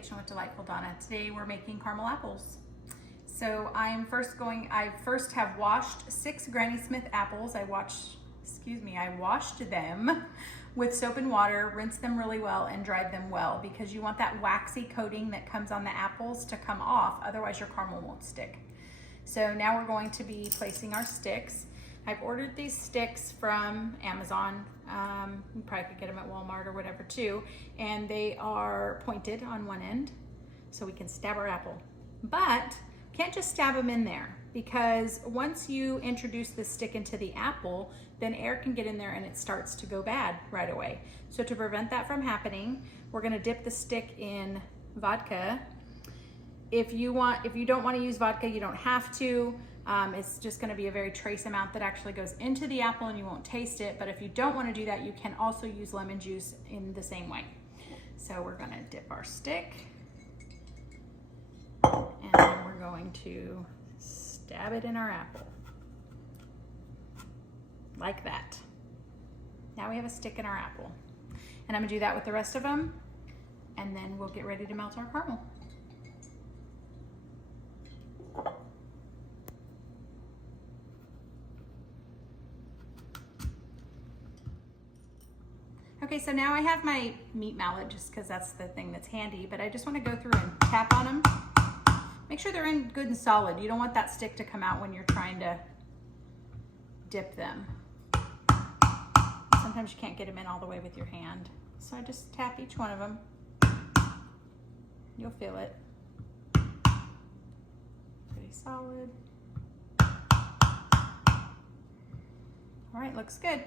Kitchen with Delightful Donna. Today we're making caramel apples. So I first have washed 6 Granny Smith apples. I washed them with soap and water, rinsed them really well, and dried them well because you want that waxy coating that comes on the apples to come off, otherwise your caramel won't stick. So now we're going to be placing our sticks. I've ordered these sticks from Amazon. You probably could get them at Walmart or whatever too. And they are pointed on one end so we can stab our apple. But can't just stab them in there because once you introduce the stick into the apple, then air can get in there and it starts to go bad right away. So to prevent that from happening, we're gonna dip the stick in vodka. If you don't want to use vodka, you don't have to. It's just going to be a very trace amount that actually goes into the apple and you won't taste it. But if you don't want to do that, you can also use lemon juice in the same way. So we're going to dip our stick and then we're going to stab it in our apple. Like that. Now we have a stick in our apple. And I'm going to do that with the rest of them. And then we'll get ready to melt our caramel. Okay, so now I have my meat mallet just because that's the thing that's handy, but I just want to go through and tap on them. Make sure they're in good and solid. You don't want that stick to come out when you're trying to dip them. Sometimes you can't get them in all the way with your hand. So I just tap each one of them. You'll feel it. Pretty solid. All right, looks good.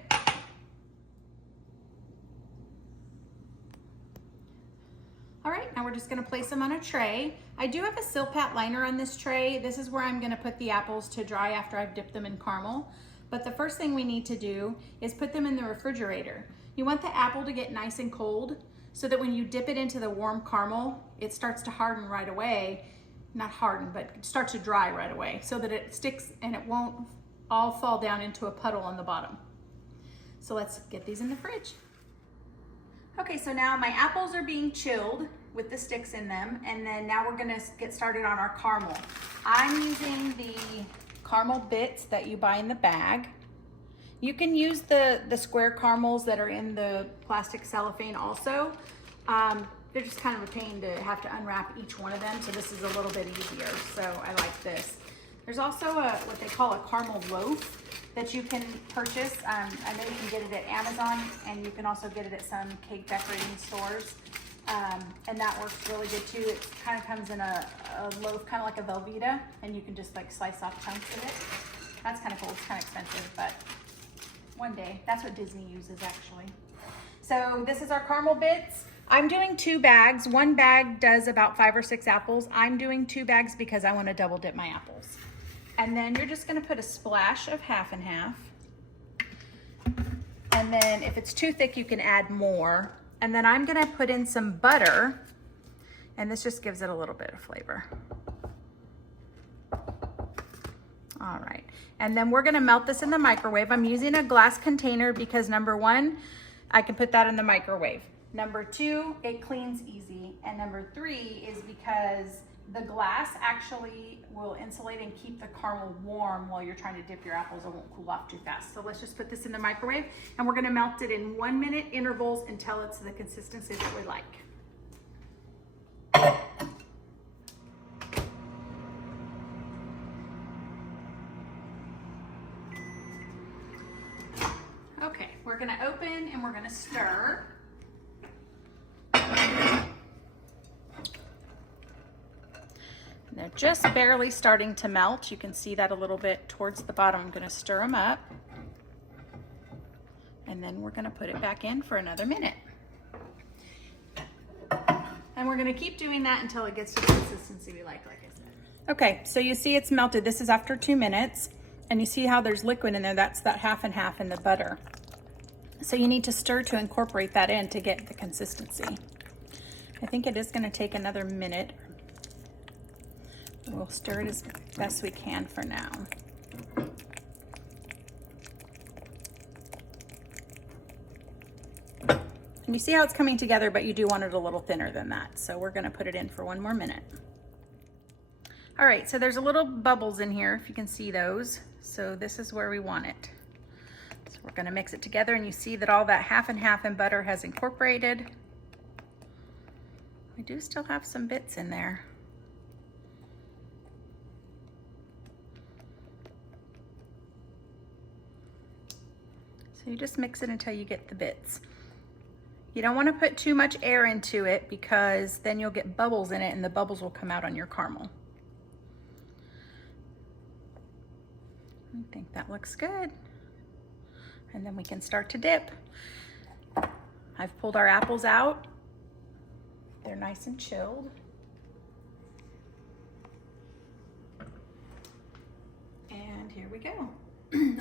All right, now we're just gonna place them on a tray. I do have a Silpat liner on this tray. This is where I'm gonna put the apples to dry after I've dipped them in caramel. But the first thing we need to do is put them in the refrigerator. You want the apple to get nice and cold so that when you dip it into the warm caramel, it starts to harden right away. Not harden, but it starts to dry right away so that it sticks and it won't all fall down into a puddle on the bottom. So let's get these in the fridge. Okay, so now my apples are being chilled with the sticks in them, and then now we're gonna get started on our caramel. I'm using the caramel bits that you buy in the bag. You can use the square caramels that are in the plastic cellophane also. They're just kind of a pain to have to unwrap each one of them, so this is a little bit easier, so I like this. There's also what they call a caramel loaf that you can purchase. I know you can get it at Amazon, and you can also get it at some cake decorating stores. And that works really good too. It kind of comes in a loaf, kind of like a Velveeta, and you can just like slice off chunks of it. That's kind of cool. It's kind of expensive, but one day. That's what Disney uses actually. So this is our caramel bits. I'm doing 2 bags. One bag does about 5 or 6 apples. I'm doing 2 bags because I want to double dip my apples. And then you're just gonna put a splash of half and half. And then if it's too thick, you can add more. And then I'm gonna put in some butter, and this just gives it a little bit of flavor. All right, and then we're gonna melt this in the microwave. I'm using a glass container because number 1, I can put that in the microwave. Number 2, it cleans easy. And number 3 is because the glass actually will insulate and keep the caramel warm while you're trying to dip your apples. It won't cool off too fast. So let's just put this in the microwave, and we're gonna melt it in 1-minute intervals until it's the consistency that we like. Okay, we're gonna open and we're gonna stir. They're just barely starting to melt. You can see that a little bit towards the bottom. I'm gonna stir them up. And then we're gonna put it back in for another minute. And we're gonna keep doing that until it gets to the consistency we like I said. Okay, so you see it's melted. This is after 2 minutes. And you see how there's liquid in there. That's that half and half in the butter. So you need to stir to incorporate that in to get the consistency. I think it is gonna take another minute. We'll stir it as best we can for now. And you see how it's coming together, but you do want it a little thinner than that. So we're gonna put it in for 1 more minute. All right, so there's a little bubbles in here, if you can see those. So this is where we want it. So we're gonna mix it together, and you see that all that half and half in butter has incorporated. We do still have some bits in there. So you just mix it until you get the bits. You don't want to put too much air into it because then you'll get bubbles in it and the bubbles will come out on your caramel. I think that looks good. And then we can start to dip. I've pulled our apples out. They're nice and chilled. And here we go.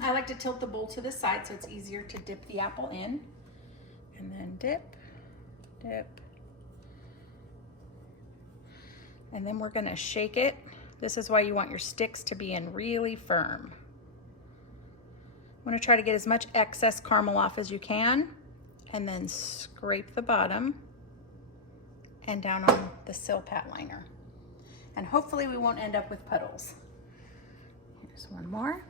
I like to tilt the bowl to the side so it's easier to dip the apple in. And then dip, dip. And then we're gonna shake it. This is why you want your sticks to be in really firm. I'm gonna try to get as much excess caramel off as you can, and then scrape the bottom and down on the Silpat liner. And hopefully we won't end up with puddles. Here's one more.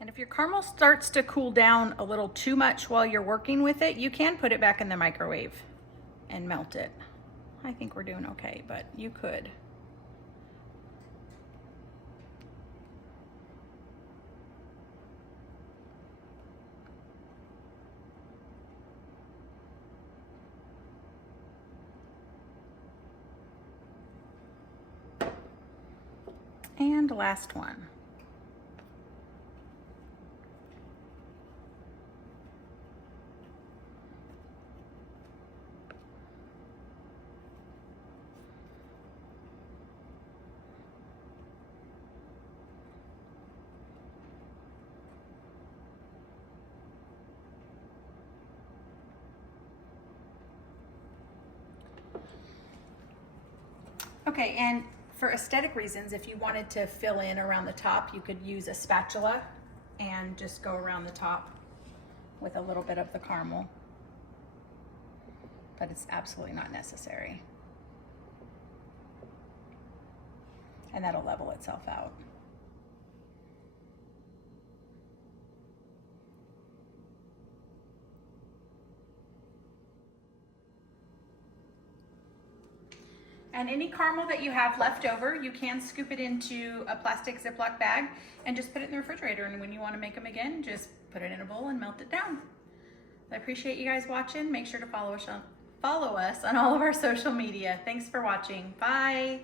And if your caramel starts to cool down a little too much while you're working with it, you can put it back in the microwave and melt it. I think we're doing okay, but you could. And last one. Okay, and for aesthetic reasons, if you wanted to fill in around the top, you could use a spatula and just go around the top with a little bit of the caramel. But it's absolutely not necessary. And that'll level itself out. And any caramel that you have left over, you can scoop it into a plastic Ziploc bag and just put it in the refrigerator. And when you want to make them again, just put it in a bowl and melt it down. I appreciate you guys watching. Make sure to follow us on all of our social media. Thanks for watching. Bye.